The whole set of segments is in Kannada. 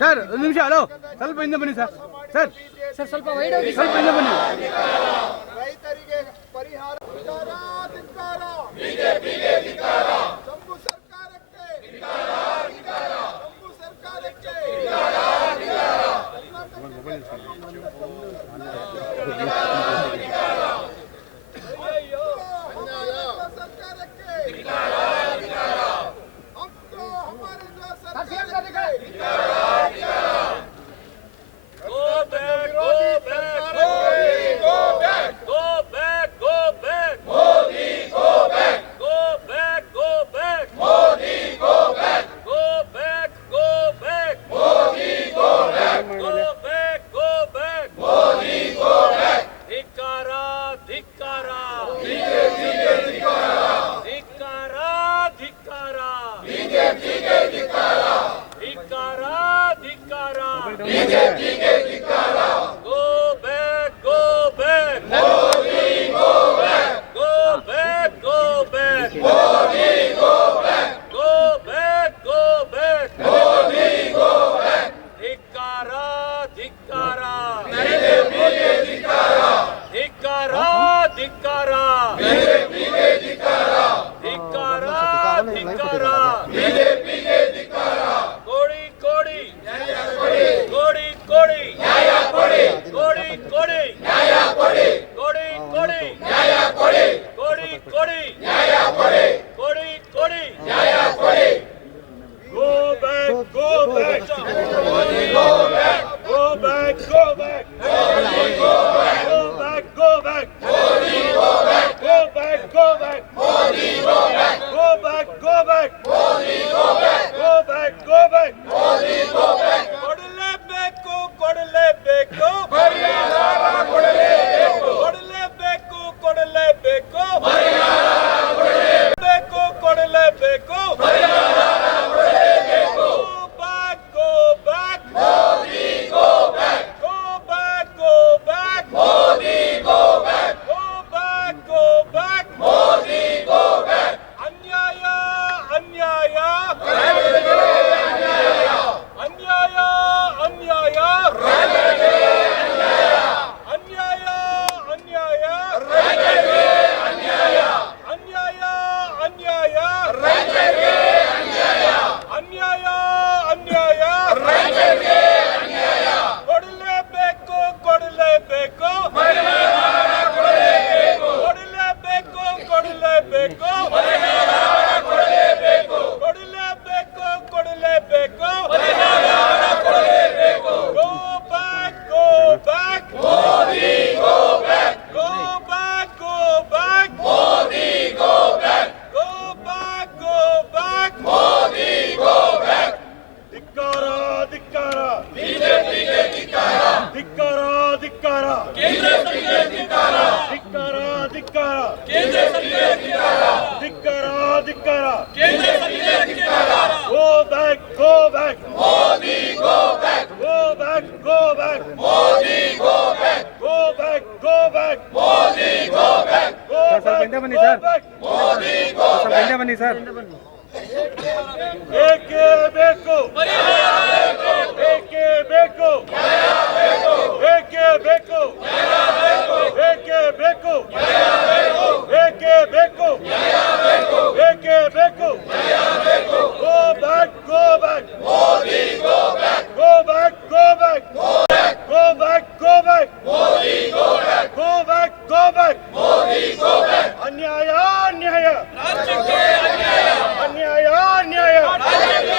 ಸರ್ ಒಂದು ನಿಮಿಷ ಹಲೋ ಸ್ವಲ್ಪ ಹಿಂದೆ ಬನ್ನಿ ಸರ್ ಸರ್ ಸರ್ ಸ್ವಲ್ಪ ವೈಡ್ ಹೋಗಿ ಸ್ವಲ್ಪ ಹಿಂದೆ ಬನ್ನಿ ರೈತರಿಗೆ ಪರಿಹಾರ ಬಿಜೆಪಿಗೆ ಧಿಕ್ಕಾರ ಜಂಬೂ ಸರ್ಕಾರಕ್ಕೆ ಧಿಕ್ಕಾರ ಜಂಬೂ ಸರ್ಕಾರಕ್ಕೆ ಬನ್ನಿ ಸರ್ ಏಕೆ ಬೇಕು ಏಕೆ ಬೇಕು ಏಕೆ ಬೇಕು ಏಕೆ ಬೇಕು ಏಕೆ ಬೇಕು ಏಕೆ ಬೇಕು go back go back Modi go back go back go back go back go back Modi go back go back go back Modi go back ಅನ್ಯಾಯ ಅನ್ಯಾಯ ರಾಜ್ಯಕ್ಕೆ ಅನ್ಯಾಯ ಅನ್ಯಾಯ ಅನ್ಯಾಯ ರಾಜ್ಯಕ್ಕೆ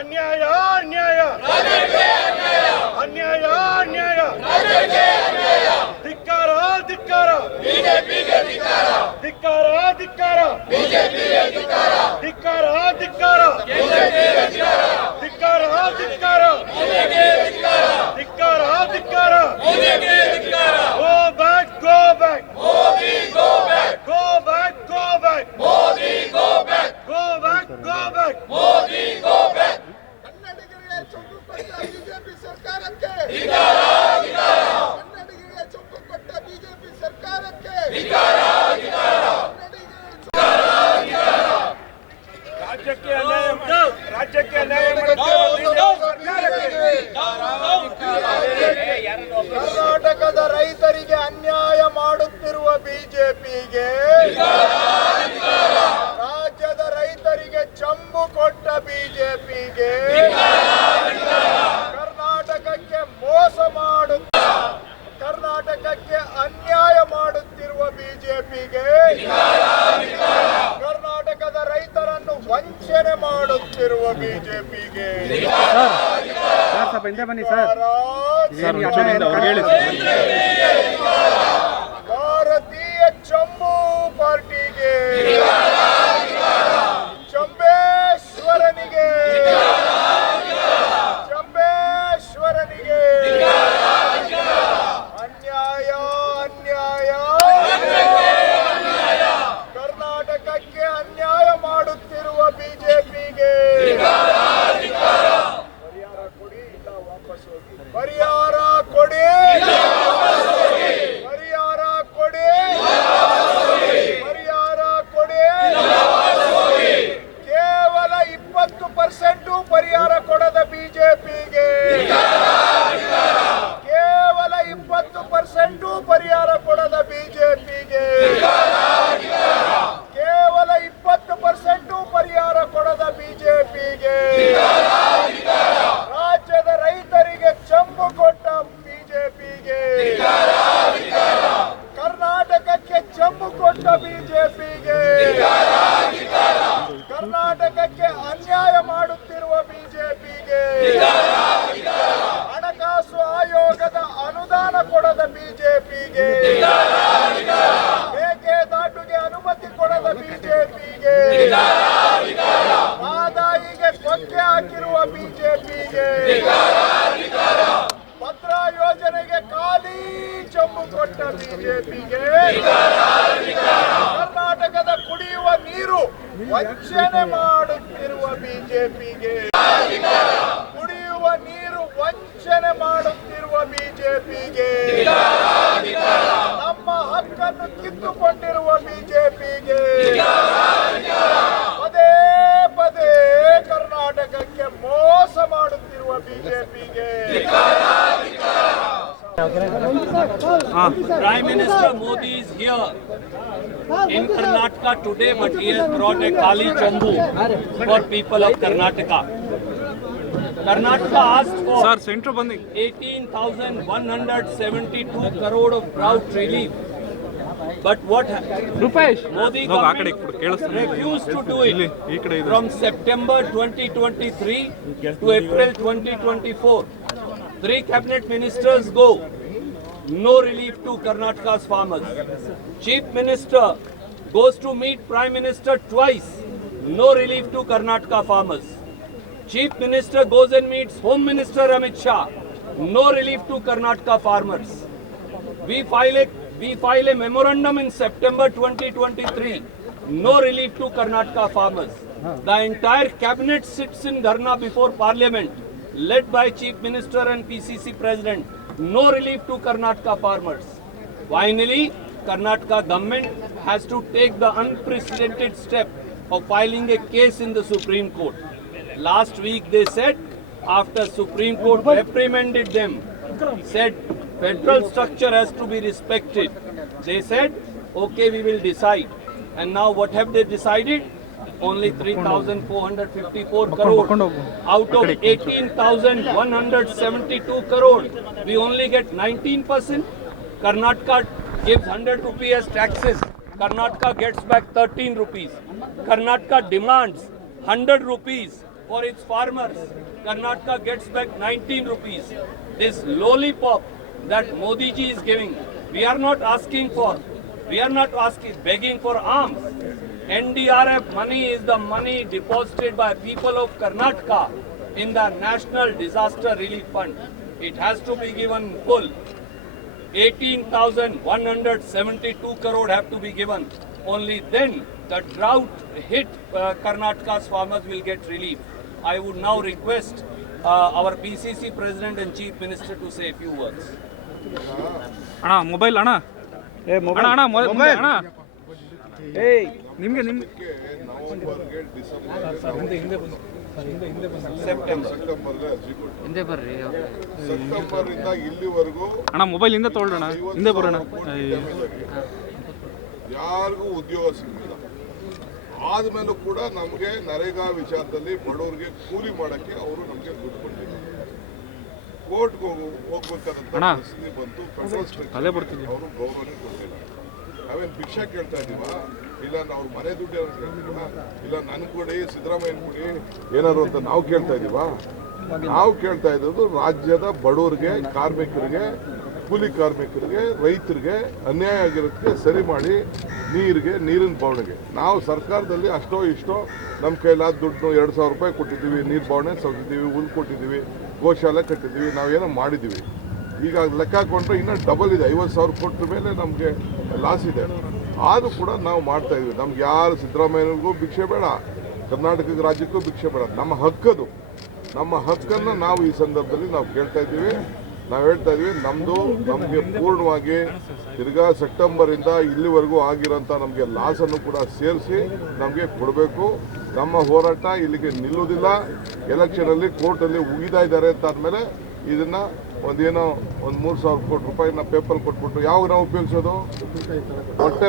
ಅನ್ಯಾಯ ಅನ್ಯಾಯ ಅನ್ಯಾಯ ರಾಜ್ಯಕ್ಕೆ ಅನ್ಯಾಯ ಅನ್ಯಾಯ ಅನ್ಯಾಯ ರಾಜ್ಯಕ್ಕೆ ಅನ್ಯಾಯ ಧಿಕ್ಕಾರ ಧಿಕ್ಕಾರ ಬಿಜೆಪಿಗೆ ಧಿಕ್ಕಾರ ಧಿಕ್ಕಾರ ಧಿಕ್ಕಾರ ಬಿಜೆಪಿಗೆ ಧಿಕ್ಕಾರ ಧಿಕ್ಕಾರ ಧಿಕ್ಕಾರ ಬಿಜೆಪಿಗೆ ಧಿಕ್ಕಾರ ಧಿಕ್ಕಾರ ಧಿಕ್ಕಾರ ಬಿಜೆಪಿಗೆ ಧಿಕ್ಕಾರ ಧಿಕ್ಕಾರ ಧಿಕ್ಕಾರ ಬಿಜೆಪಿಗೆ ಧಿಕ್ಕಾರ go back go back Modi go back go back go back Modi go back go back go back Modi go back ಕನ್ನಡಿಗರಿಗೆ ಚುಂಬು ಕೊಟ್ಟ ಬಿಜೆಪಿ ಸರ್ಕಾರಕ್ಕೆ ಧಿಕ್ಕಾರ ಧಿಕ್ಕಾರ ಕನ್ನಡಿಗರಿಗೆ ಚುಂಬು ಕೊಟ್ಟ ಬಿಜೆಪಿ ಸರ್ಕಾರಕ್ಕೆ ಧಿಕ್ಕಾರ ಧಿಕ್ಕಾರ ರಾಜ್ಯಕ್ಕೆ ಅನ್ಯಾಯ ಮಾಡುತ್ತಿರುವ ಸರ್ಕಾರ ಬಿಜೆಪಿಗೆ, ರಾಜ್ಯದ ರೈತರಿಗೆ ಚಂಬು ಕೊಟ್ಟ ಬಿಜೆಪಿಗೆ, ಕರ್ನಾಟಕಕ್ಕೆ ಮೋಸ ಮಾಡುತ್ತ ಕರ್ನಾಟಕಕ್ಕೆ ಅನ್ಯಾಯ ಮಾಡುತ್ತಿರುವ ಬಿಜೆಪಿಗೆ, ಕರ್ನಾಟಕದ ರೈತರನ್ನು ವಂಚನೆ ಮಾಡುತ್ತಿರುವ ಬಿಜೆಪಿಗೆ ಸ್ವಲ್ಪ ಹಿಂದೆ ಬನ್ನಿ ಸರ್. ಭಾರತೀಯ ಚಂಬು ಪಾರ್ಟಿಗೆ, ಚಂಬೇಶ್ವರನಿಗೆ, ಚಂಬೇಶ್ವರನಿಗೆ ಅನ್ಯಾಯ ಅನ್ಯಾಯ, ಕರ್ನಾಟಕಕ್ಕೆ ಅನ್ಯಾಯ ಮಾಡುತ್ತಿರುವ ಬಿಜೆಪಿಗೆ ಪರಿಹಾರ ಕೊಡಿ, ಪರಿಹಾರ ಕೊಡಿ, ಪರಿಹಾರ ಕೊಡಿ. ಕೇವಲ 20% ಪರಿಹಾರ ಕೊಡದ ಬಿಜೆಪಿಗೆ, ಕೇವಲ 20% ಪರಿಹಾರ ಕೊಡದ ಬಿಜೆಪಿಗೆ, ಕೇವಲ 20% ಪರಿಹಾರ ಕೊಡದ ಬಿಜೆಪಿಗೆ, ರಾಜ್ಯದ ರೈತರಿಗೆ ಚಂಬು ಕೊಟ್ಟ ಬಿಜೆಪಿಗೆ, ಕರ್ನಾಟಕಕ್ಕೆ ಚಂಬು ಕೊಟ್ಟ ಬಿಜೆಪಿಗೆ, ಕರ್ನಾಟಕಕ್ಕೆ ಅನ್ಯಾಯ ಮಾಡುತ್ತಿರುವ ಬಿಜೆಪಿಗೆ, ಹಣಕಾಸು ಆಯೋಗದ ಅನುದಾನ ಕೊಡದ ಬಿಜೆಪಿಗೆ, ಮೇಕೆದಾಟುಗೆ ಅನುಮತಿ ಕೊಡದ ಬಿಜೆಪಿಗೆ, ಮಾದಾಯಿಗೆ ಕೊಂಕೆ ಹಾಕಿರುವ ಬಿಜೆಪಿಗೆ, ಭದ್ರಾ ಯೋಜನೆಗೆ ಖಾಲಿ ಚಂಬು ಕೊಟ್ಟ ಬಿಜೆಪಿಗೆ, ಕರ್ನಾಟಕದ ಕುಡಿಯುವ ನೀರು ವಂಚನೆ ಮಾಡುತ್ತಿರುವ ಬಿಜೆಪಿಗೆ, ಕುಡಿಯುವ ನೀರು ವಂಚನೆ ಮಾಡುತ್ತಿರುವ ಬಿಜೆಪಿಗೆ, ನಮ್ಮ ಹಕ್ಕನ್ನು ಕಿತ್ತುಕೊಂಡಿರುವ ಬಿಜೆಪಿಗೆ, ಪದೇ ಪದೇ ಕರ್ನಾಟಕಕ್ಕೆ ಮೋಸ ಮಾಡುತ್ತಿರುವ ಬಿಜೆಪಿಗೆ. Prime Minister Modi is here in Karnataka today, but he has brought a Kali Chambu for people of Karnataka. Karnataka asked for 18,172 crore of drought relief. But what Modi government refused to do it from September 2023 to April 2024. 3 cabinet ministers go. No relief to Karnataka's farmers. Chief Minister goes to meet Prime Minister twice. No relief to Karnataka farmers. Chief Minister goes and meets Home Minister Amit Shah. No relief to Karnataka farmers. We file a memorandum in September 2023. No relief to Karnataka farmers. The entire cabinet sits in Dharna before Parliament, led by Chief Minister and PCC President. No relief to Karnataka farmers. Finally, Karnataka government has to take the unprecedented step of filing a case in the Supreme Court. Last week they said, after Supreme Court reprimanded them, said federal structure has to be respected. They said, okay, we will decide. And now what have they decided? Only 3,454 crore out of 18,172 crore. We only get 19%. Karnataka gives 100 rupees as taxes. Karnataka gets back 13 rupees. Karnataka demands 100 rupees for its farmers. Karnataka gets back 19 rupees. This lollipop that Modi ji is giving, we are not begging for alms. NDRF money is the money deposited by people of Karnataka in the National Disaster Relief Fund. It has to be given full. 18,172 crore have to be given. Only then the drought hit Karnataka's farmers will get relief. I would now request our PCC President and Chief Minister to say a few words. ಅಣ್ಣ ಮೊಬೈಲ್ ಅಣ್ಣ ಅಣ್ಣ ಮೊಬೈಲ್ ಅಣ್ಣ ನಿಮಗೆ ನವೆಂಬರ್ಗೆ ಸೆಪ್ಟೆಂಬರ್ ಇಂದ ಇಲ್ಲಿವರೆಗೂ ಅಣ್ಣ ಮೊಬೈಲ್ ಹಿಂದೆ ತೊಗೊಳ್ಳೋಣ ಹಿಂದೆ ಬರೋಣ ಯಾರಿಗೂ ಉದ್ಯೋಗ ಸಿಗಲಿಲ್ಲ. ಆದಮೇಲೂ ಕೂಡ ನಮಗೆ ನರೇಗಾ ವಿಚಾರದಲ್ಲಿ ಬಡವರಿಗೆ ಕೂಲಿ ಮಾಡೋಕ್ಕೆ ಅವರು ನಮಗೆ ದುಡ್ಡು ಕೊಟ್ಟಿಲ್ಲ. ಕೋರ್ಟ್ಗೆ ಹೋಗ್ಬೇಕಾದಂಥ ಪರಿಸ್ಥಿತಿ ಬಂತು. ಪೆಟ್ರೋಲ್ ಸ್ಟೇಷನ್ ಅವರು ಗೌರವನೇ ಕೊಟ್ಟಿಲ್ಲ. ನಾವೇನು ಭಿಕ್ಷಾ ಕೇಳ್ತಾ ಇದ್ದೀವ? ಇಲ್ಲ ಅವ್ರ ಮನೆ ದುಡ್ಡು ಏನಾದ್ರು ಕೇಳ್ತೀವ? ಇಲ್ಲ ನನ್ ಕೊಡಿ, ಸಿದ್ದರಾಮಯ್ಯನ ಕೊಡಿ ಏನಾದ್ರು ಅಂತ ನಾವು ಕೇಳ್ತಾ ಇದ್ದೀವ? ನಾವು ಕೇಳ್ತಾ ಇರೋದು ರಾಜ್ಯದ ಬಡವರಿಗೆ, ಕಾರ್ಮಿಕರಿಗೆ, ಕೂಲಿ ಕಾರ್ಮಿಕರಿಗೆ, ರೈತರಿಗೆ ಅನ್ಯಾಯ ಆಗಿರೋದಕ್ಕೆ ಸರಿ ಮಾಡಿ ನೀರಿನ ಬವಣೆಗೆ ನಾವು ಸರ್ಕಾರದಲ್ಲಿ ಅಷ್ಟೋ ಇಷ್ಟೋ ನಮ್ಮ ಕೈಲಾದ ದುಡ್ಡು 2,000 ರೂಪಾಯಿ ಕೊಟ್ಟಿದ್ದೀವಿ, ನೀರು ಬವಣೆ ಸಲ್ತಿದ್ದೀವಿ, ಹುಲ್ಲು ಕೊಟ್ಟಿದ್ದೀವಿ, ಗೋಶಾಲೆ ಕಟ್ಟಿದ್ದೀವಿ, ನಾವೇನೋ ಮಾಡಿದ್ದೀವಿ. ಈಗ ಲೆಕ್ಕ ಹಾಕೊಂಡ್ರೆ ಇನ್ನೂ ಡಬಲ್ ಇದೆ. 50,000 ಕೊಟ್ಟ ಮೇಲೆ ನಮಗೆ ಲಾಸ್ ಇದೆ. ಆದರೂ ಕೂಡ ನಾವು ಮಾಡ್ತಾ ಇದ್ವಿ. ನಮ್ಗೆ ಯಾರು ಸಿದ್ದರಾಮಯ್ಯನಿಗೂ ಭಿಕ್ಷೆ ಬೇಡ, ಕರ್ನಾಟಕ ರಾಜ್ಯಕ್ಕೂ ಭಿಕ್ಷೆ ಬೇಡ. ನಮ್ಮ ಹಕ್ಕದು, ನಮ್ಮ ಹಕ್ಕನ್ನು ನಾವು ಈ ಸಂದರ್ಭದಲ್ಲಿ ನಾವು ಕೇಳ್ತಾ ಇದ್ದೀವಿ. ನಾವು ಹೇಳ್ತಾ ಇದ್ವಿ, ನಮಗೆ ಪೂರ್ಣವಾಗಿ ತಿರ್ಗಾ ಸೆಪ್ಟೆಂಬರಿಂದ ಇಲ್ಲಿವರೆಗೂ ಆಗಿರೋಂಥ ನಮಗೆ ಲಾಸನ್ನು ಕೂಡ ಸೇರಿಸಿ ನಮಗೆ ಕೊಡಬೇಕು. ನಮ್ಮ ಹೋರಾಟ ಇಲ್ಲಿಗೆ ನಿಲ್ಲುವುದಿಲ್ಲ. ಎಲೆಕ್ಷನಲ್ಲಿ ಕೋರ್ಟಲ್ಲಿ ಉಗಿತಾ ಇದ್ದಾರೆ ಅಂತ ಆದಮೇಲೆ ಇದನ್ನು ಒಂದು 3,000 ಕೋಟಿ ರೂಪಾಯಿನ ಪೇಪರ್ ಕೊಟ್ಬಿಟ್ಟು ಯಾವಾಗ ನಾವು ಉಪಯೋಗಿಸೋದು?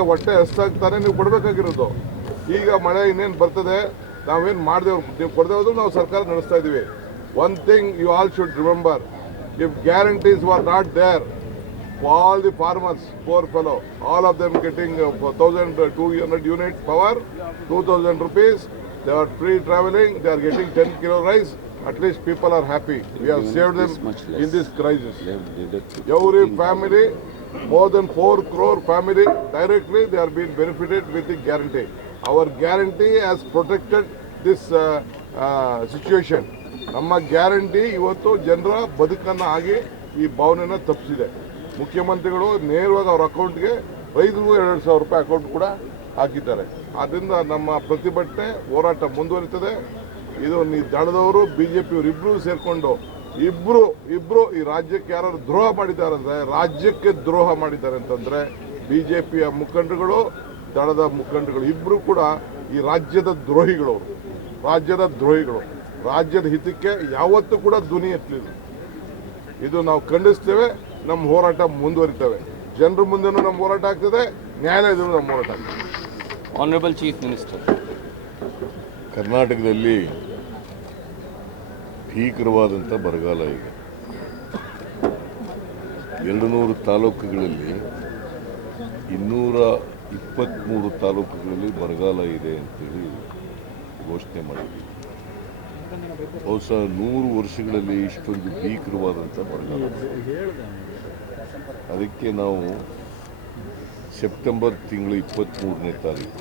ಹೊಟ್ಟೆ ಹಸ್ತಾಗ್ತಾನೆ ನೀವು ಕೊಡಬೇಕಾಗಿರೋದು. ಈಗ ಮಳೆ ಇನ್ನೇನು ಬರ್ತದೆ, ನಾವೇನು ಮಾಡಿದೆವು, ನೀವು ಕೊಡದೆ ಹೋದ್ರು ನಾವು ಸರ್ಕಾರ ನಡೆಸ್ತಾ ಇದ್ದೀವಿ. One thing you all should remember, if guarantees were not there for all the farmers, poor fellow, all of them getting 1,200 unit power, 2,000 rupees, they are free traveling, they are getting 10 kilo rice, at least people are happy. We have saved them in this crisis. Every family, more than 4 crore family, directly they are being benefited with the guarantee. Our guarantee has protected this situation. ನಮ್ಮ ಗ್ಯಾರಂಟಿ ಇವತ್ತು ಜನರ ಬದುಕನ್ನು ಆಗಿ ಈ ಭಾವನೆಯನ್ನು ತಪ್ಪಿಸಿದೆ. ಮುಖ್ಯಮಂತ್ರಿಗಳು ನೇರವಾಗಿ ಅವ್ರ ಅಕೌಂಟ್ಗೆ ರೈತರಿಗೂ 2,000 ರೂಪಾಯಿ ಅಕೌಂಟ್ ಕೂಡ ಹಾಕಿದ್ದಾರೆ. ಆದ್ದರಿಂದ ನಮ್ಮ ಪ್ರತಿಭಟನೆ ಹೋರಾಟ ಮುಂದುವರಿತದೆ. ಇದು ದಳದವರು ಬಿಜೆಪಿಯವರು ಇಬ್ಬರು ಸೇರಿಕೊಂಡು ಇಬ್ಬರು ಈ ರಾಜ್ಯಕ್ಕೆ ಯಾರು ದ್ರೋಹ ಮಾಡಿದ್ದಾರೆ ಅಂದರೆ, ರಾಜ್ಯಕ್ಕೆ ದ್ರೋಹ ಮಾಡಿದ್ದಾರೆ ಅಂತಂದರೆ ಬಿಜೆಪಿಯ ಮುಖಂಡರುಗಳು, ದಳದ ಮುಖಂಡರುಗಳು ಇಬ್ಬರು ಕೂಡ ಈ ರಾಜ್ಯದ ದ್ರೋಹಿಗಳು. ರಾಜ್ಯದ ಹಿತಕ್ಕೆ ಯಾವತ್ತೂ ಕೂಡ ಧ್ವನಿ ಎತ್ತಲಿಲ್ಲ. ಇದು ನಾವು ಖಂಡಿಸ್ತೇವೆ. ನಮ್ಮ ಹೋರಾಟ ಮುಂದುವರಿತೇವೆ. ಜನರ ಮುಂದೆನೂ ನಮ್ಮ ಹೋರಾಟ ಆಗ್ತದೆ, ನ್ಯಾಯಾಲಯದಲ್ಲೂ ನಮ್ಮ ಹೋರಾಟ ಆಗ್ತದೆ. ಆನರಬಲ್ ಚೀಫ್ ಮಿನಿಸ್ಟರ್, ಕರ್ನಾಟಕದಲ್ಲಿ ಭೀಕರವಾದಂಥ ಬರಗಾಲ ಇದೆ. 200 ತಾಲೂಕುಗಳಲ್ಲಿ 223 ತಾಲೂಕುಗಳಲ್ಲಿ ಬರಗಾಲ ಇದೆ ಅಂತೇಳಿ ಘೋಷಣೆ ಮಾಡಿದ್ದೀವಿ. ಬಹುಶಃ 100 ವರ್ಷಗಳಲ್ಲಿ ಇಷ್ಟೊಂದು ಭೀಕರವಾದಂಥ ಬರಗಾಲ. ಅದಕ್ಕೆ ನಾವು ಸೆಪ್ಟೆಂಬರ್ ತಿಂಗಳು 23ನೇ ತಾರೀಕು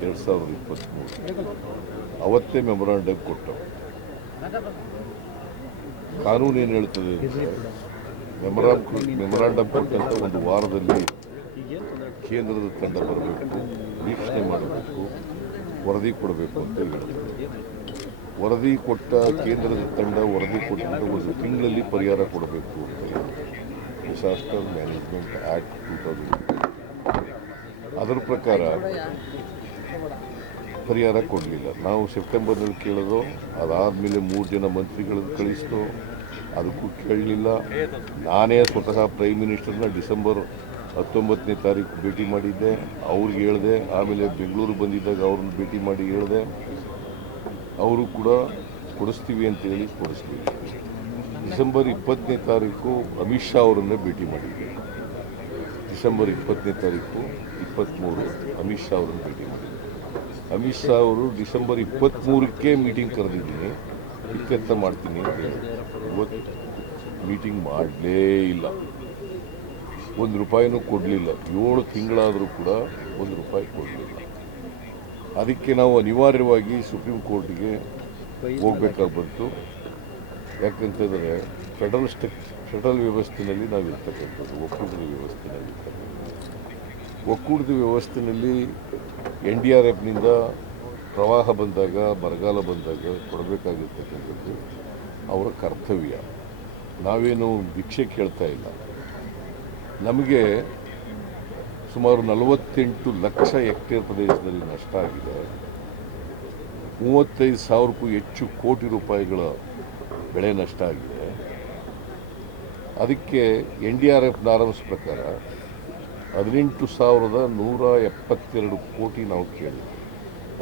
2023 ಅವತ್ತೇ ಮೆಮೊರಾಂಡಮ್ ಕೊಟ್ಟವು. ಕಾನೂನು ಏನು ಹೇಳ್ತದೆ ಅಂದರೆ, ಮೆಮೊರಾಂಡಮ್ ಕೊಟ್ಟಂಥ ಒಂದು ವಾರದಲ್ಲಿ ಕೇಂದ್ರದ ತಂಡ ಬರಬೇಕು, ವೀಕ್ಷಣೆ ಮಾಡಬೇಕು, ವರದಿ ಕೊಡಬೇಕು ಅಂತ ಹೇಳ್ತದೆ. ವರದಿ ಕೊಟ್ಟ ಕೇಂದ್ರದ ತಂಡ ವರದಿ ಕೊಟ್ಟಂತ 1 ತಿಂಗಳಲ್ಲಿ ಪರಿಹಾರ ಕೊಡಬೇಕು ಅಂತ ಹೇಳ್ತದೆ. Disaster management act 2000. ಅದರ ಪ್ರಕಾರ ಪರಿಹಾರ ಕೊಡಲಿಲ್ಲ. ನಾವು ಸೆಪ್ಟೆಂಬರ್ನಲ್ಲಿ ಕೇಳೋದು, ಅದಾದಮೇಲೆ 3 ಜನ ಮಂತ್ರಿಗಳನ್ನು ಕಳಿಸಿತು, ಅದಕ್ಕೂ ಕೇಳಲಿಲ್ಲ. ನಾನೇ ಸ್ವತಃ ಪ್ರೈಮ್ ಮಿನಿಸ್ಟರ್ನ ಡಿಸೆಂಬರ್ 19ನೇ ತಾರೀಕು ಭೇಟಿ ಮಾಡಿದ್ದೆ, ಅವ್ರಿಗೆ ಹೇಳಿದೆ. ಆಮೇಲೆ ಬೆಂಗಳೂರು ಬಂದಿದ್ದಾಗ ಅವ್ರನ್ನ ಭೇಟಿ ಮಾಡಿ ಹೇಳಿದೆ. ಅವರು ಕೂಡ ಕೊಡಿಸ್ತೀವಿ ಅಂತೇಳಿ ಕೊಡಿಸ್ತೀವಿ. ಡಿಸೆಂಬರ್ 20ನೇ ತಾರೀಕು ಅಮಿತ್ ಶಾ ಅವರನ್ನೇ ಭೇಟಿ ಮಾಡಿದ್ದೆ. ಡಿಸೆಂಬರ್ 20ನೇ ತಾರೀಕು 23 ಅಮಿತ್ ಶಾ ಅವರನ್ನು ಭೇಟಿ ಮಾಡಿದ್ದೆ. ಅಮಿತ್ ಶಾ ಅವರು ಡಿಸೆಂಬರ್ 23ಕ್ಕೆ ಮೀಟಿಂಗ್ ಕರೆದಿದ್ದೀನಿ, ಇತ್ಯರ್ಥ ಮಾಡ್ತೀನಿ ಅಂತ ಹೇಳಿದ್ರು. ಇವತ್ತು ಮೀಟಿಂಗ್ ಮಾಡಲೇ ಇಲ್ಲ. 1 ರೂಪಾಯಿನೂ ಕೊಡಲಿಲ್ಲ. 7 ತಿಂಗಳಾದರೂ ಕೂಡ 1 ರೂಪಾಯಿ ಕೊಡಲಿಲ್ಲ. ಅದಕ್ಕೆ ನಾವು ಅನಿವಾರ್ಯವಾಗಿ ಸುಪ್ರೀಂ ಕೋರ್ಟ್ಗೆ ಹೋಗಬೇಕಾಗಿ ಬಂತು. ಯಾಕಂತಂದರೆ ಫೆಡರಲ್ ವ್ಯವಸ್ಥೆಯಲ್ಲಿ ನಾವು ಇರ್ತಕ್ಕಂಥದ್ದು, ಒಕ್ಕೂಟದ ವ್ಯವಸ್ಥೆಯಲ್ಲಿ ಇರ್ತಕ್ಕಂಥದ್ದು. ಒಕ್ಕೂಟದ ವ್ಯವಸ್ಥೆಯಲ್ಲಿ NDRFನಿಂದ ಪ್ರವಾಹ ಬಂದಾಗ, ಬರಗಾಲ ಬಂದಾಗ ಕೊಡಬೇಕಾಗಿರ್ತಕ್ಕಂಥದ್ದು ಅವರ ಕರ್ತವ್ಯ. ನಾವೇನು ಭಿಕ್ಷೆ ಕೇಳ್ತಾ ಇಲ್ಲ. ನಮಗೆ ಸುಮಾರು 48 ಲಕ್ಷ ಹೆಕ್ಟೇರ್ ಪ್ರದೇಶದಲ್ಲಿ ನಷ್ಟ ಆಗಿದೆ. 35,000ಕ್ಕೂ ಹೆಚ್ಚು ಕೋಟಿ ರೂಪಾಯಿಗಳ ಬೆಳೆ ನಷ್ಟ ಆಗಿದೆ. ಅದಕ್ಕೆ NDRF ನಾರ್ಮ್ಸ್ ಪ್ರಕಾರ 18,172 ಕೋಟಿ ನಾವು ಕೇಳಿದ್ವಿ.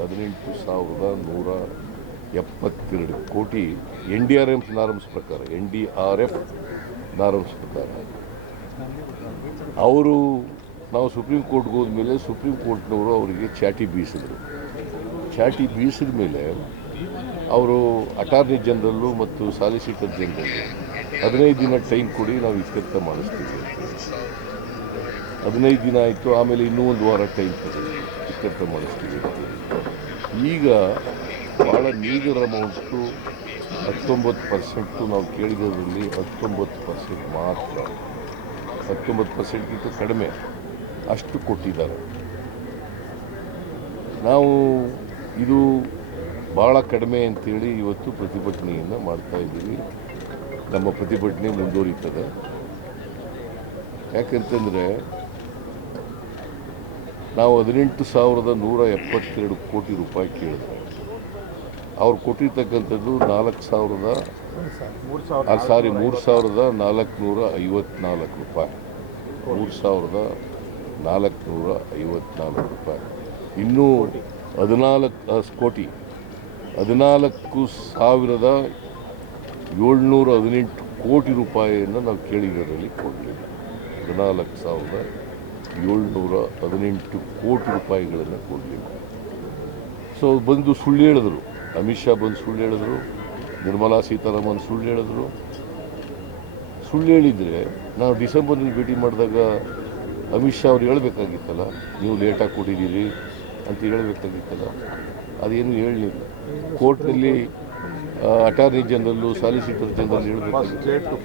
18,172 ಕೋಟಿ NDRF ನಾರ್ಮ್ಸ್ ಪ್ರಕಾರ, NDRF ನಾರ್ಮ್ಸ್ ಪ್ರಕಾರ. ಅವರು ನಾವು ಸುಪ್ರೀಂ ಕೋರ್ಟ್ಗೆ ಹೋದ್ಮೇಲೆ ಸುಪ್ರೀಂ ಕೋರ್ಟ್ನವರು ಅವರಿಗೆ ಚಾಟಿ ಬೀಸಿದ ಮೇಲೆ ಅವರು ಅಟಾರ್ನಿ ಜನರಲ್ಲು ಮತ್ತು ಸಾಲಿಸಿಟರ್ ಜನರಲ್ಲು 15 ದಿನ ಟೈಮ್ ಕೊಡಿ, ನಾವು ಇತ್ಯರ್ಥ ಮಾಡಿಸ್ತೀವಿ. 15 ದಿನ ಆಯಿತು, ಆಮೇಲೆ ಇನ್ನೂ 1 ವಾರ ಟೈಮ್ ಕೊಡಿ, ಇತ್ಯರ್ಥ ಮಾಡಿಸ್ತೀವಿ. ಈಗ ಭಾಳ ಮೀಗರ್ ಅಮೌಂಟು 19% ನಾವು ಕೇಳಿರೋದ್ರಲ್ಲಿ 19% ಮಾತ್ರ, 19%ಗಿಂತ ಕಡಿಮೆ ಅಷ್ಟು ಕೊಟ್ಟಿದ್ದಾರೆ. ನಾವು ಇದು ಭಾಳ ಕಡಿಮೆ ಅಂತೇಳಿ ಇವತ್ತು ಪ್ರತಿಭಟನೆಯನ್ನು ಮಾಡ್ತಾಯಿದ್ದೀವಿ. ನಮ್ಮ ಪ್ರತಿಭಟನೆ ಮುಂದುವರಿತದೆ. ಯಾಕೆಂತಂದರೆ ನಾವು 18,172 ಕೋಟಿ ರೂಪಾಯಿ ಕೇಳಿದ್ರೆ ಅವ್ರು ಕೊಟ್ಟಿರ್ತಕ್ಕಂಥದ್ದು 3,454 ರೂಪಾಯಿ. 3,454 ರೂಪಾಯಿ. ಇನ್ನೂ 14,718 ಕೋಟಿ ರೂಪಾಯಿಯನ್ನು ನಾವು ಕೇಳಿರೋದ್ರಲ್ಲಿ ಕೊಡಲಿಲ್ಲ. 14,718 ಕೋಟಿ ರೂಪಾಯಿಗಳನ್ನು ಕೊಡಲಿಲ್ಲ. ಸೊ ಬಂದು ಸುಳ್ಳು ಹೇಳಿದ್ರು, ಅಮಿತ್ ಶಾ ಬಂದು ಸುಳ್ಳು ಹೇಳಿದ್ರು, ನಿರ್ಮಲಾ ಸೀತಾರಾಮನ್ ಸುಳ್ಳು ಹೇಳಿದ್ರು. ಸುಳ್ಳು ಹೇಳಿದರೆ ನಾವು ಡಿಸೆಂಬರ್ನಲ್ಲಿ ಭೇಟಿ ಮಾಡಿದಾಗ ಅಮಿತ್ ಶಾ ಅವ್ರು ಹೇಳಬೇಕಾಗಿತ್ತಲ್ಲ, ನೀವು ಲೇಟಾಗಿ ಕೊಟ್ಟಿದ್ದೀರಿ ಅಂತ ಹೇಳಬೇಕಾಗಿತ್ತಲ್ಲ. ಅದೇನು ಹೇಳಲಿಲ್ಲ. ಕೋರ್ಟ್ನಲ್ಲಿ ಅಟಾರ್ನಿ ಜನರಲ್ಲು ಸಾಲಿಸಿಟರ್ ಜನರಲ್ ಹೇಳಬೇಕಾಗಿತ್ತು,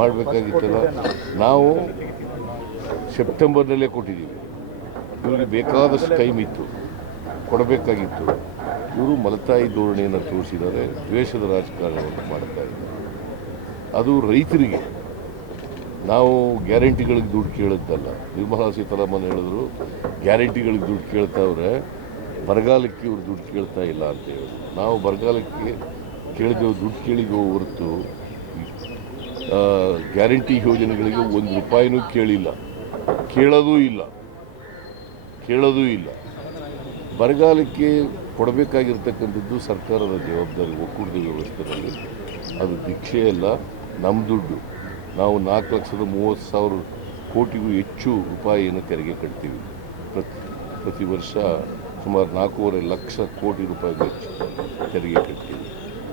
ಮಾಡಬೇಕಾಗಿತ್ತಲ್ಲ. ನಾವು ಸೆಪ್ಟೆಂಬರ್ನಲ್ಲೇ ಕೊಟ್ಟಿದ್ದೀವಿ. ಇವರಿಗೆ ಬೇಕಾದಷ್ಟು ಟೈಮ್ ಇತ್ತು, ಕೊಡಬೇಕಾಗಿತ್ತು. ಇವರು ಮಲತಾಯಿ ಧೋರಣೆಯನ್ನು ತೋರಿಸಿದ್ದಾರೆ, ದ್ವೇಷದ ರಾಜಕಾರಣವನ್ನು ಮಾಡ್ತಾ ಇದ್ದಾರೆ. ಅದು ರೈತರಿಗೆ. ನಾವು ಗ್ಯಾರಂಟಿಗಳಿಗೆ ದುಡ್ಡು ಕೇಳಿದ್ದಲ್ಲ. ನಿರ್ಮಲಾ ಸೀತಾರಾಮನ್ ಹೇಳಿದ್ರು ಗ್ಯಾರಂಟಿಗಳಿಗೆ ದುಡ್ಡು ಕೇಳ್ತಾವ್ರೆ, ಬರಗಾಲಕ್ಕೆ ಇವರು ದುಡ್ಡು ಕೇಳ್ತಾ ಇಲ್ಲ ಅಂತ ಹೇಳಿದ್ರು. ನಾವು ಬರಗಾಲಕ್ಕೆ ಕೇಳಿದೆವು, ದುಡ್ಡು ಕೇಳಿದೆವು ಹೊರತು ಗ್ಯಾರಂಟಿ ಯೋಜನೆಗಳಿಗೆ 1 ರೂಪಾಯಿನೂ ಕೇಳಿಲ್ಲ, ಕೇಳೋದೂ ಇಲ್ಲ. ಬರಗಾಲಕ್ಕೆ ಕೊಡಬೇಕಾಗಿರ್ತಕ್ಕಂಥದ್ದು ಸರ್ಕಾರದ ಜವಾಬ್ದಾರಿ. ಒಕ್ಕೂಟದ ವ್ಯವಸ್ಥೆಯಲ್ಲಿ ಅದು ಭಿಕ್ಷೆ ಅಲ್ಲ, ನಮ್ಮ ದುಡ್ಡು. ನಾವು 4,30,000 ಕೋಟಿಗೂ ಹೆಚ್ಚು ರೂಪಾಯಿಯನ್ನು ತೆರಿಗೆ ಕಟ್ತೀವಿ. ಪ್ರತಿ ವರ್ಷ ಸುಮಾರು 4.5 ಲಕ್ಷ ಕೋಟಿ ರೂಪಾಯಿಗೂ ಹೆಚ್ಚು ತೆರಿಗೆ ಕಟ್ತೀವಿ.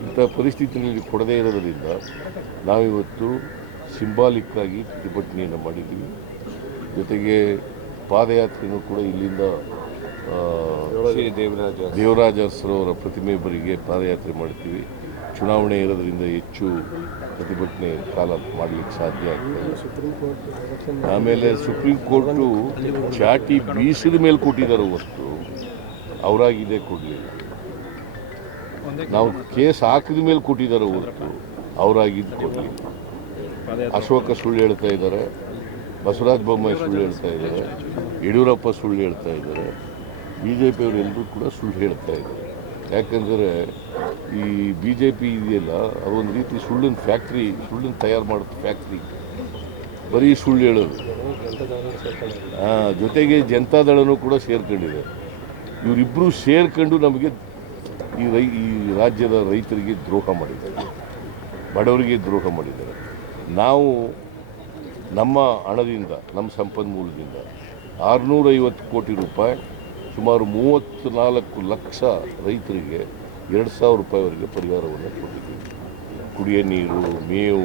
ಇಂಥ ಪರಿಸ್ಥಿತಿಯಲ್ಲಿ ಕೊಡದೇ ಇರೋದರಿಂದ ನಾವಿವತ್ತು ಸಿಂಬಾಲಿಕ್ಕಾಗಿ ಪ್ರತಿಭಟನೆಯನ್ನು ಮಾಡಿದ್ದೀವಿ. ಜೊತೆಗೆ ಪಾದಯಾತ್ರೆಯೂ ಕೂಡ ಇಲ್ಲಿಂದ ದೇವರಾಜ ಅರಸರವರ ಪ್ರತಿಮೆ ಬರಿಗೆ ಪಾದಯಾತ್ರೆ ಮಾಡ್ತೀವಿ. ಚುನಾವಣೆ ಇರೋದ್ರಿಂದ ಹೆಚ್ಚು ಪ್ರತಿಭಟನೆ ಕಾಲ ಮಾಡಲಿಕ್ಕೆ ಸಾಧ್ಯ ಆಗ್ತದೆ. ಆಮೇಲೆ ಸುಪ್ರೀಂ ಕೋರ್ಟು ಚಾಟಿ ಬೀಸಿದ ಮೇಲೆ ಕೊಟ್ಟಿದ್ದಾರೆ ಹೊರತು ಅವರಾಗಿದೆ ಕೊಡಲಿಲ್ಲ. ನಾವು ಕೇಸ್ ಹಾಕಿದ ಮೇಲೆ ಕೊಟ್ಟಿದ್ದಾರೆ ಹೊರತು ಅವರಾಗಿದ್ದು ಕೊಡಲಿಲ್ಲ. ಅಶೋಕ ಸುಳ್ಳು ಹೇಳ್ತಾ ಇದ್ದಾರೆ, ಬಸವರಾಜ ಬೊಮ್ಮಾಯಿ ಸುಳ್ಳು ಹೇಳ್ತಾ ಇದ್ದಾರೆ, ಯಡಿಯೂರಪ್ಪ ಸುಳ್ಳು ಹೇಳ್ತಾ ಇದ್ದಾರೆ, BJP ಅವರೆಲ್ಲರೂ ಕೂಡ ಸುಳ್ಳು ಹೇಳ್ತಾ ಇದ್ದಾರೆ. ಯಾಕಂದರೆ ಈ BJP ಇದೆಯಲ್ಲ, ಅದೊಂದು ರೀತಿ ಸುಳ್ಳಿನ ಫ್ಯಾಕ್ಟ್ರಿ, ಸುಳ್ಳನ್ನು ತಯಾರು ಮಾಡೋ ಫ್ಯಾಕ್ಟ್ರಿ. ಬರೀ ಸುಳ್ಳು ಹೇಳೋದು. ಜೊತೆಗೆ ಜನತಾದಳನೂ ಕೂಡ ಸೇರ್ಕೊಂಡಿದೆ. ಇವರಿಬ್ಬರು ಸೇರ್ಕೊಂಡು ನಮಗೆ ಈ ರಾಜ್ಯದ ರೈತರಿಗೆ ದ್ರೋಹ ಮಾಡಿದ್ದಾರೆ, ಬಡವರಿಗೆ ದ್ರೋಹ ಮಾಡಿದ್ದಾರೆ. ನಾವು ನಮ್ಮ ಹಣದಿಂದ, ನಮ್ಮ ಸಂಪನ್ಮೂಲದಿಂದ 650 ಕೋಟಿ ರೂಪಾಯಿ, ಸುಮಾರು 34 ಲಕ್ಷ ರೈತರಿಗೆ 2,000 ರೂಪಾಯಿವರೆಗೆ ಪರಿಹಾರವನ್ನು ಕೊಟ್ಟಿದ್ದೀವಿ. ಕುಡಿಯೋ ನೀರು, ಮೇವು,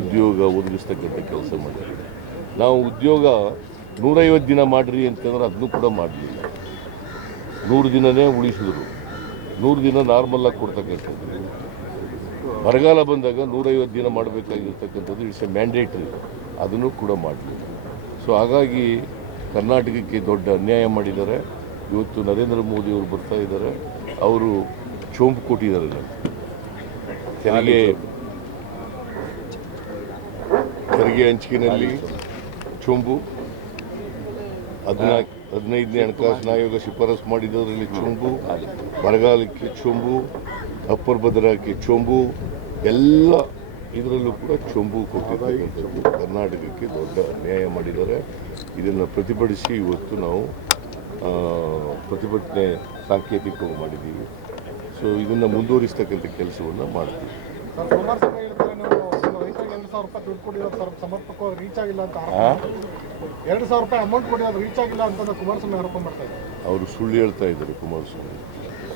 ಉದ್ಯೋಗ ಒದಗಿಸ್ತಕ್ಕಂಥ ಕೆಲಸ ಮಾಡಿದ್ದೀವಿ. ನಾವು ಉದ್ಯೋಗ 150 ದಿನ ಮಾಡಿರಿ ಅಂತಂದ್ರೆ ಅದನ್ನು ಕೂಡ ಮಾಡಲಿಲ್ಲ. 100 ದಿನನೇ ಉಳಿಸಿದ್ರು. 100 ದಿನ ನಾರ್ಮಲಾಗಿ ಕೊಡ್ತಕ್ಕಂಥದ್ದು. ಬರಗಾಲ ಬಂದಾಗ 150 ದಿನ ಮಾಡಬೇಕಾಗಿರ್ತಕ್ಕಂಥದ್ದು ಇಟ್ಸ್ ಎ ಮ್ಯಾಂಡೇಟ್ರಿ, ಅದನ್ನು ಕೂಡ ಮಾಡಲಿಲ್ಲ. ಸೊ ಹಾಗಾಗಿ ಕರ್ನಾಟಕಕ್ಕೆ ದೊಡ್ಡ ಅನ್ಯಾಯ ಮಾಡಿದ್ದಾರೆ. ಇವತ್ತು ನರೇಂದ್ರ ಮೋದಿ ಅವರು ಬರ್ತಾ ಇದ್ದಾರೆ, ಅವರು ಚೋಂಪು ಕೊಟ್ಟಿದ್ದಾರೆ ತೆರಿಗೆ ಹಂಚಿಕೆಯಲ್ಲಿ ಚೊಂಬು. 15ನೇ ಹಣಕಾಸಿನ ಆಯೋಗ ಶಿಫಾರಸು ಮಾಡಿದ್ದರಲ್ಲಿ ಚೊಂಬು, ಬರಗಾಲಕ್ಕೆ ಚೊಂಬು, ಅಪ್ಪರ್ ಭದ್ರಕ್ಕೆ ಚೊಂಬು, ಎಲ್ಲ ಇದರಲ್ಲೂ ಕೂಡ ಚೊಂಬು ಕೊಟ್ಟಿರ್ತಕ್ಕಂಥದ್ದು ಕರ್ನಾಟಕಕ್ಕೆ ದೊಡ್ಡ ಅನ್ಯಾಯ ಮಾಡಿದ್ದಾರೆ. ಇದನ್ನು ಪ್ರತಿಭಟಿಸಿ ಇವತ್ತು ನಾವು ಪ್ರತಿಭಟನೆ ಸಾಂಕೇತಿಕವಾಗಿ ಮಾಡಿದ್ದೀವಿ. ಸೊ ಇದನ್ನು ಮುಂದುವರಿಸ್ತಕ್ಕಂಥ ಕೆಲಸವನ್ನು ಮಾಡ್ತೀವಿ. ಕುಮಾರಸ್ವಾಮಿ ಹೇಳ್ತಾರೆ ನೀವು ರೈತರಿಗೆ 2,000 ರೂಪಾಯಿ ದುಡ್ಡು ಕೊಟ್ಟಿರೋದು ಸಮರ್ಪಕವಾಗಿ ರೀಚ್ ಆಗಿಲ್ಲ ಅಂತ 2,000 ರೂಪಾಯಿ ಅಮೌಂಟ್ ಕೊಟ್ಟಿರೋದು ರೀಚ್ ಆಗಿಲ್ಲ ಅಂತ ಕುಮಾರಸ್ವಾಮಿ ಆರೋಪ ಮಾಡ್ತಾ ಇದ್ದಾರೆ. ಅವರು ಸುಳ್ಳು ಹೇಳ್ತಾ ಇದ್ದಾರೆ. ಕುಮಾರಸ್ವಾಮಿ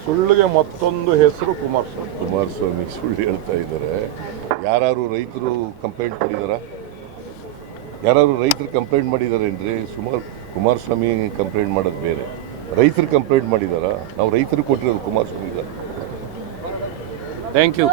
ಸುಳ್ಳಿಗೆ ಮತ್ತೊಂದು ಹೆಸರು ಕುಮಾರಸ್ವಾಮಿ ಸುಳ್ಳು ಹೇಳ್ತಾ ಇದ್ದಾರೆ. ಯಾರು ರೈತರು ಕಂಪ್ಲೇಂಟ್ ಮಾಡಿದಾರಾ? ಯಾರು ರೈತರು ಕಂಪ್ಲೇಂಟ್ ಮಾಡಿದಾರೇನ್ರಿ? ಕುಮಾರಸ್ವಾಮಿ ಕಂಪ್ಲೇಂಟ್ ಮಾಡೋದು ಬೇರೆ, ರೈತರು ಕಂಪ್ಲೇಂಟ್ ಮಾಡಿದಾರಾ? ನಾವು ರೈತರು ಕೊಟ್ಟಿರೋದು ಕುಮಾರಸ್ವಾಮಿ. Thank you.